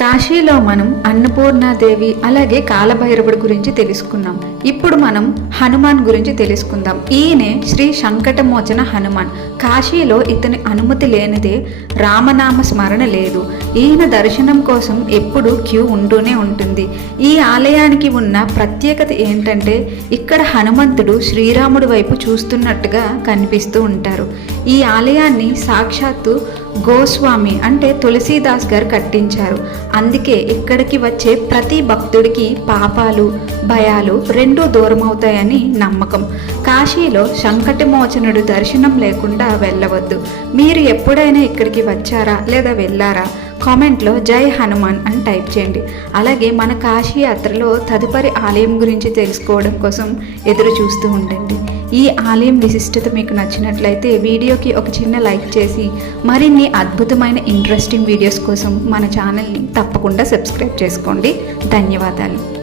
కాశీలో మనం అన్నపూర్ణాదేవి అలాగే కాలభైరవుడి గురించి తెలుసుకున్నాం. ఇప్పుడు మనం హనుమాన్ గురించి తెలుసుకుందాం. ఈయనే శ్రీ సంకటమోచన హనుమాన్. కాశీలో ఇతని అనుమతి లేనిదే రామనామ స్మరణ లేదు. ఈయన దర్శనం కోసం ఎప్పుడు క్యూ ఉంటూనే ఉంటుంది. ఈ ఆలయానికి ఉన్న ప్రత్యేకత ఏంటంటే ఇక్కడ హనుమంతుడు శ్రీరాముడి వైపు చూస్తున్నట్టుగా కనిపిస్తూ ఉంటారు. ఈ ఆలయాన్ని సాక్షాత్తు గోస్వామి అంటే తులసీదాస్ గారు కట్టించారు. అందుకే ఇక్కడికి వచ్చే ప్రతి భక్తుడికి పాపాలు భయాలు రెండూ దూరం అవుతాయని నమ్మకం. కాశీలో సంకటమోచనుడు దర్శనం లేకుండా వెళ్ళవద్దు. మీరు ఎప్పుడైనా ఇక్కడికి వచ్చారా లేదా వెళ్ళారా? కామెంట్లో జై హనుమాన్ అని టైప్ చేయండి. అలాగే మన కాశీ యాత్రలో తదుపరి ఆలయం గురించి తెలుసుకోవడం కోసం ఎదురు చూస్తూ ఉండండి. ఈ ఆలయం విశిష్టత మీకు నచ్చినట్లయితే వీడియోకి ఒక చిన్న లైక్ చేసి మరిన్ని అద్భుతమైన ఇంట్రెస్టింగ్ వీడియోస్ కోసం మన ఛానల్ని తప్పకుండా సబ్స్క్రైబ్ చేసుకోండి. ధన్యవాదాలు.